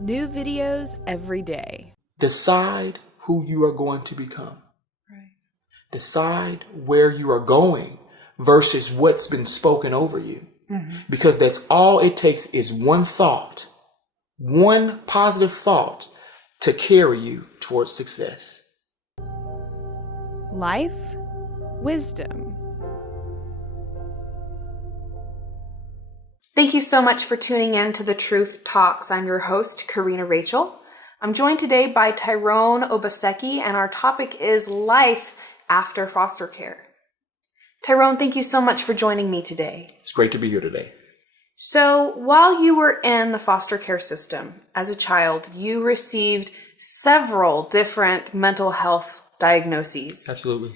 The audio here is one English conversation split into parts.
New videos every day. Decide who you are going to become. Right. Decide where you are going versus what's been spoken over you. Because that's all it takes is one thought, one positive thought to carry you towards success. Life, wisdom. Thank you so much for tuning in to The Truth Talks. I'm your host, Karina Rachel. I'm joined today by Tyrone Obaseki, and our topic is life after foster care. Tyrone, thank you so much for joining me today. It's great to be here today. So, while you were in the foster care system as a child, you received several different mental health diagnoses. Absolutely.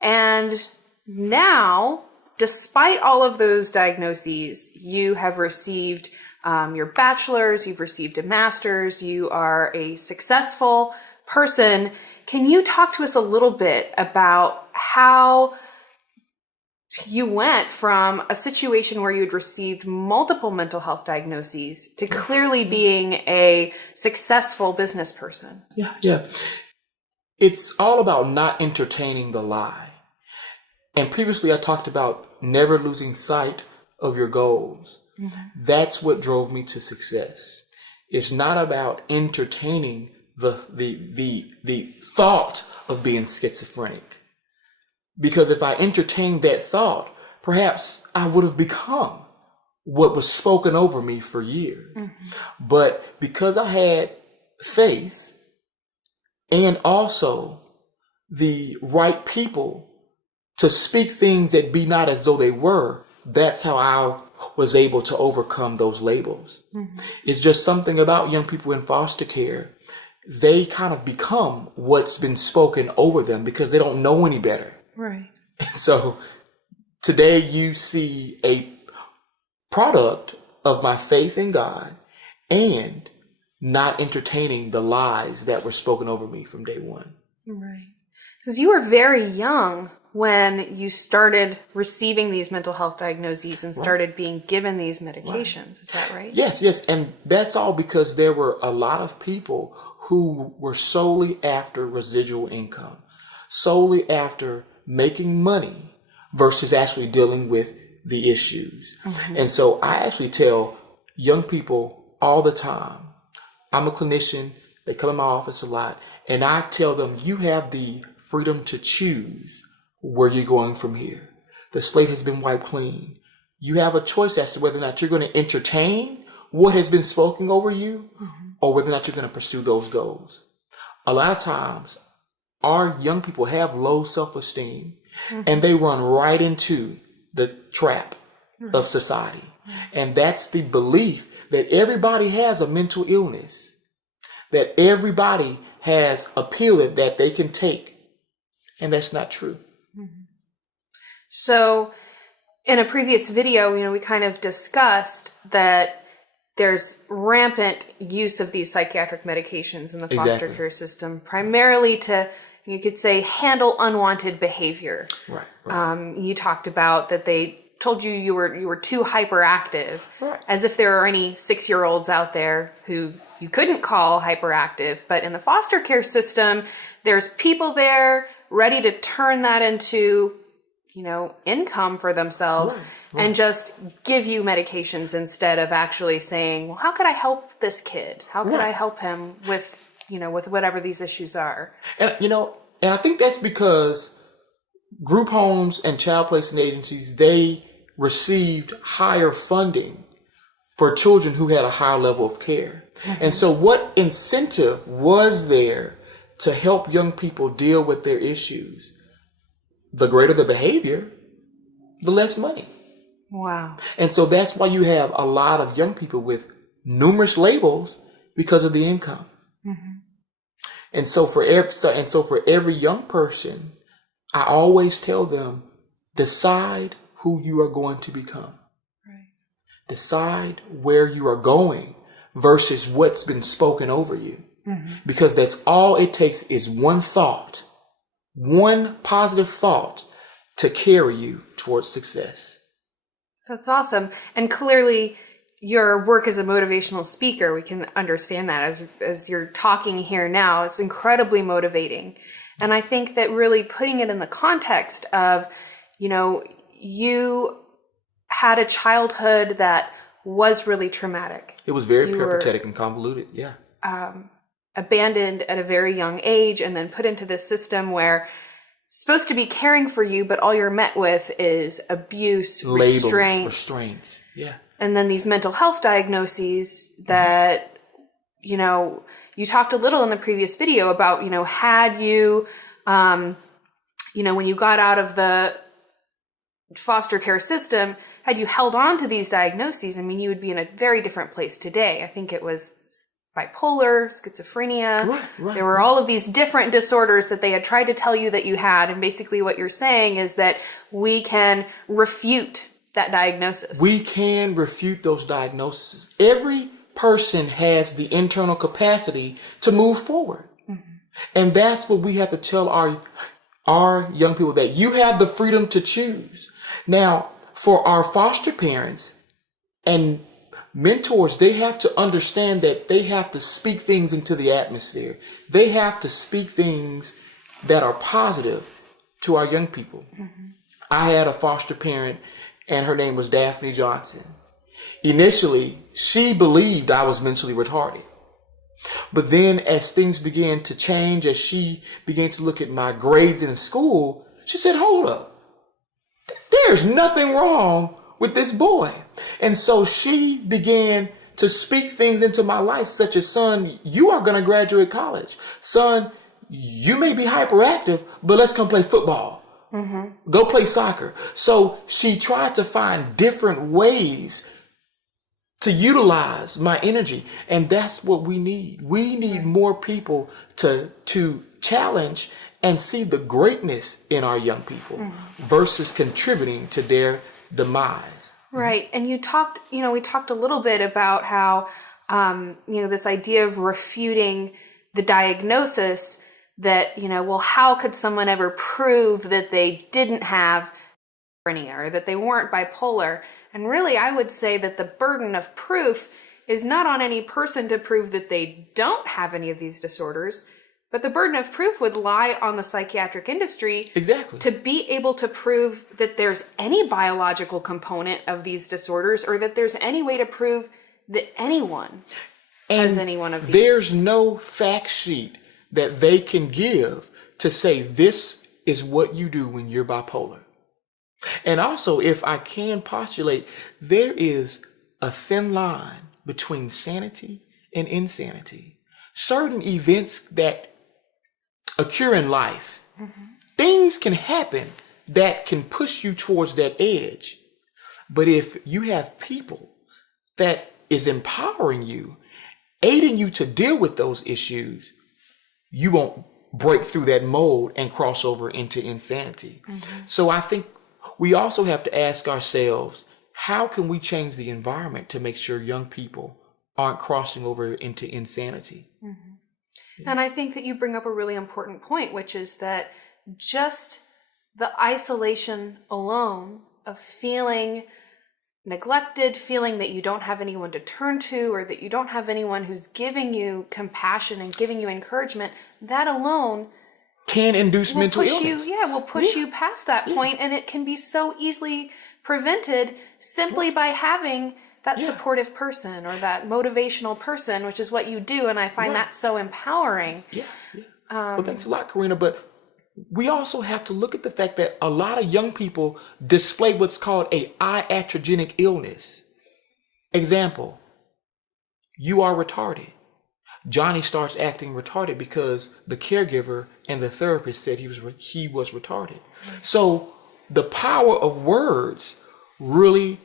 And now, despite all of those diagnoses, you have received your bachelor's, you've received a master's, you are a successful person. Can you talk to us a little bit about how you went from a situation where you'd received multiple mental health diagnoses to clearly being a successful business person? Yeah. It's all about not entertaining the lie. And previously I talked about never losing sight of your goals. That's what drove me to success. It's not about entertaining the thought of being schizophrenic. Because if I entertained that thought, perhaps I would have become what was spoken over me for years. But because I had faith and also the right people to speak things that be not as though they were, that's how I was able to overcome those labels. It's just something about young people in foster care. They kind of become what's been spoken over them because they don't know any better. Right. So today you see a product of my faith in God and not entertaining the lies that were spoken over me from day one. Right. Because you were very young when you started receiving these mental health diagnoses and started being given these medications. Is that right? Yes. And that's all because there were a lot of people who were solely after residual income, solely after making money versus actually dealing with the issues. And so I actually tell young people all the time, I'm a clinician, they come in my office a lot, and I tell them, you have the freedom to choose where you're going from here. The slate has been wiped clean. You have a choice as to whether or not you're going to entertain what has been spoken over you or whether or not you're going to pursue those goals. A lot of times, our young people have low self-esteem and they run right into the trap of society. And that's the belief that everybody has a mental illness, that everybody has a pill that they can take. And that's not true. So in a previous video, we kind of discussed that there's rampant use of these psychiatric medications in the foster care system, primarily to, you could say, handle unwanted behavior. Right. You talked about that they told you were too hyperactive, as if there are any 6-year-olds out there who you couldn't call hyperactive. But in the foster care system, there's people there ready to turn that into income for themselves and just give you medications instead of actually saying, well, how could I help this kid? How could I help him with whatever these issues are? And, and I think that's because group homes and child placement agencies, they received higher funding for children who had a higher level of care. And so what incentive was there to help young people deal with their issues? The greater the behavior, the less money. Wow. And so that's why you have a lot of young people with numerous labels because of the income. And so for every young person, I always tell them, decide who you are going to become. Right. Decide where you are going versus what's been spoken over you. Because that's all it takes is one thought, one positive thought to carry you towards success. That's awesome. And clearly your work as a motivational speaker, we can understand that as you're talking here now, it's incredibly motivating. And I think that really putting it in the context of, you had a childhood that was really traumatic. It was very You were peripatetic and convoluted. Yeah. abandoned at a very young age and then put into this system where supposed to be caring for you, but all you're met with is abuse, Labels, restraints. Yeah. And then these mental health diagnoses that, you talked a little in the previous video about, had you, when you got out of the foster care system, had you held on to these diagnoses, I mean, you would be in a very different place today. I think it was bipolar, schizophrenia. Right, there were all of these different disorders that they had tried to tell you that you had. And basically what you're saying is that we can refute that diagnosis. We can refute those diagnoses. Every person has the internal capacity to move forward. Mm-hmm. And that's what we have to tell our young people, that you have the freedom to choose. Now, for our foster parents and mentors, they have to understand that they have to speak things into the atmosphere. They have to speak things that are positive to our young people. Mm-hmm. I had a foster parent, and her name was Daphne Johnson. Initially, she believed I was mentally retarded. But then as things began to change, as she began to look at my grades in school, she said, hold up. There's nothing wrong with this boy. And so she began to speak things into my life, such as, son, you are going to graduate college. Son, you may be hyperactive, but let's come play football. Mm-hmm. Go play soccer. So she tried to find different ways to utilize my energy. And that's what we need. We need more people to challenge and see the greatness in our young people versus contributing to their demise. Right. And we talked a little bit about how, this idea of refuting the diagnosis that, how could someone ever prove that they didn't have schizophrenia or that they weren't bipolar? And really, I would say that the burden of proof is not on any person to prove that they don't have any of these disorders, but the burden of proof would lie on the psychiatric industry. Exactly. To be able to prove that there's any biological component of these disorders, or that there's any way to prove that anyone has any one of these. There's no fact sheet that they can give to say this is what you do when you're bipolar. And also, if I can postulate, there is a thin line between sanity and insanity. Certain events that occur in life, things can happen that can push you towards that edge. But if you have people that is empowering you, aiding you to deal with those issues, you won't break through that mold and cross over into insanity. So I think we also have to ask ourselves, how can we change the environment to make sure young people aren't crossing over into insanity? And I think that you bring up a really important point, which is that just the isolation alone of feeling neglected, feeling that you don't have anyone to turn to, or that you don't have anyone who's giving you compassion and giving you encouragement, that alone can induce mental illness. Will push you past that point, and it can be so easily prevented simply by having that supportive person or that motivational person, which is what you do, and I find that so empowering. Well, thanks a lot, Karina. But we also have to look at the fact that a lot of young people display what's called a iatrogenic illness. Example, you are retarded. Johnny starts acting retarded because the caregiver and the therapist said he was retarded. So the power of words really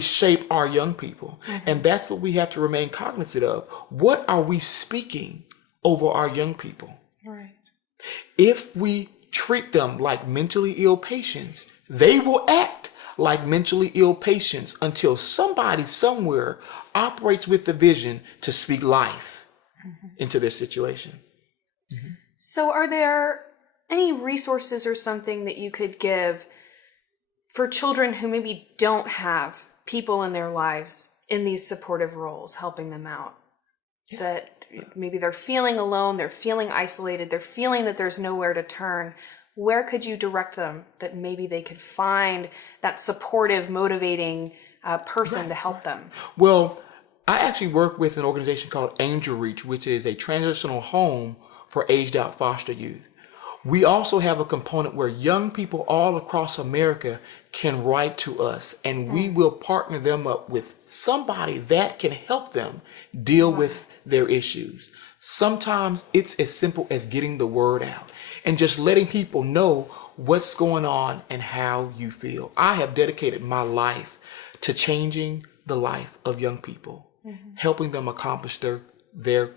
shape our young people. And that's what we have to remain cognizant of. What are we speaking over our young people? Right. If we treat them like mentally ill patients, they will act like mentally ill patients until somebody somewhere operates with the vision to speak life into their situation. So are there any resources or something that you could give for children who maybe don't have people in their lives in these supportive roles, helping them out. That maybe they're feeling alone, they're feeling isolated, they're feeling that there's nowhere to turn. Where could you direct them that maybe they could find that supportive, motivating person to help them? Well, I actually work with an organization called Angel Reach, which is a transitional home for aged out foster youth. We also have a component where young people all across America can write to us, and we will partner them up with somebody that can help them deal with their issues. Sometimes it's as simple as getting the word out and just letting people know what's going on and how you feel. I have dedicated my life to changing the life of young people, helping them accomplish their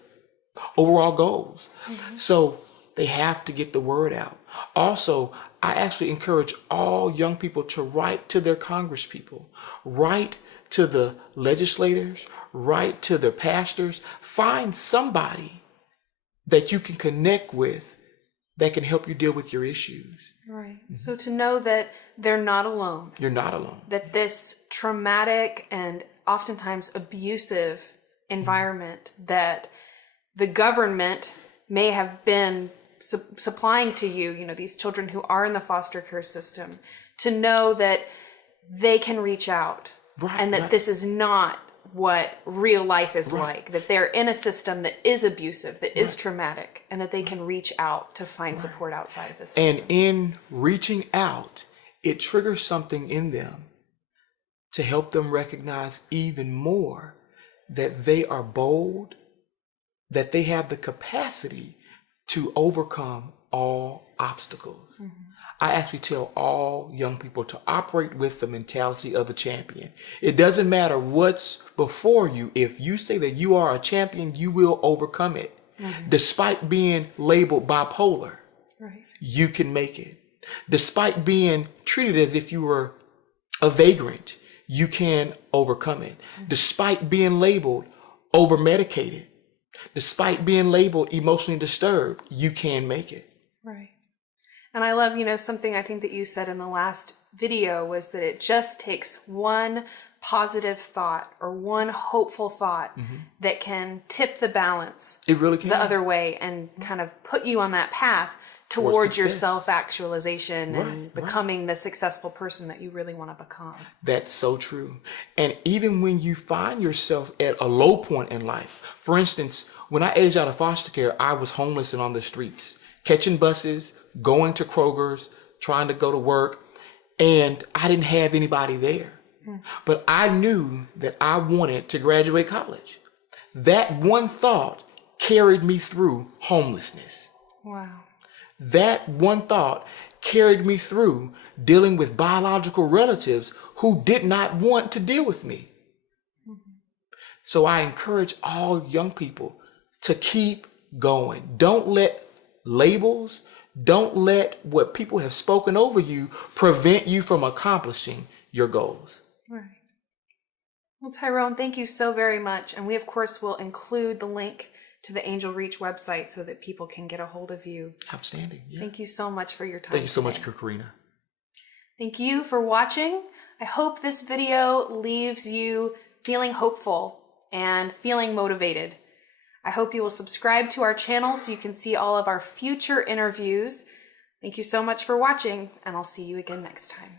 overall goals. So they have to get the word out. Also, I actually encourage all young people to write to their congresspeople, write to the legislators, write to their pastors. Find somebody that you can connect with that can help you deal with your issues. Right. So to know that they're not alone. You're not alone. That this traumatic and oftentimes abusive environment that the government may have been supplying to you, you know, these children who are in the foster care system, to know that they can reach out and that this is not what real life is like, that they're in a system that is abusive, that is traumatic, and that they can reach out to find support outside of the system. And in reaching out, it triggers something in them to help them recognize even more that they are bold, that they have the capacity to overcome all obstacles. I actually tell all young people to operate with the mentality of a champion. It doesn't matter what's before you. If you say that you are a champion, you will overcome it. Despite being labeled bipolar, you can make it. Despite being treated as if you were a vagrant, you can overcome it. Despite being labeled over-medicated, despite being labeled emotionally disturbed, you can make it. Right. And I love, you know, something I think that you said in the last video was that it just takes one positive thought or one hopeful thought that can tip the balance It really can. the other way and kind of put you on that path towards your success. self-actualization and becoming the successful person that you really want to become. That's so true. And even when you find yourself at a low point in life, for instance, when I aged out of foster care, I was homeless and on the streets, catching buses, going to Kroger's, trying to go to work, and I didn't have anybody there. But I knew that I wanted to graduate college. That one thought carried me through homelessness. Wow. That one thought carried me through dealing with biological relatives who did not want to deal with me. So I encourage all young people to keep going. Don't let labels, don't let what people have spoken over you prevent you from accomplishing your goals. Right. Well, Tyrone, thank you so very much. And we, of course, will include the link to the Angel Reach website so that people can get a hold of you. Outstanding. Yeah. Thank you so much for your time. Thank you so today. much, Karina. Thank you for watching. I hope this video leaves you feeling hopeful and feeling motivated. I hope you will subscribe to our channel so you can see all of our future interviews. Thank you so much for watching, and I'll see you again next time.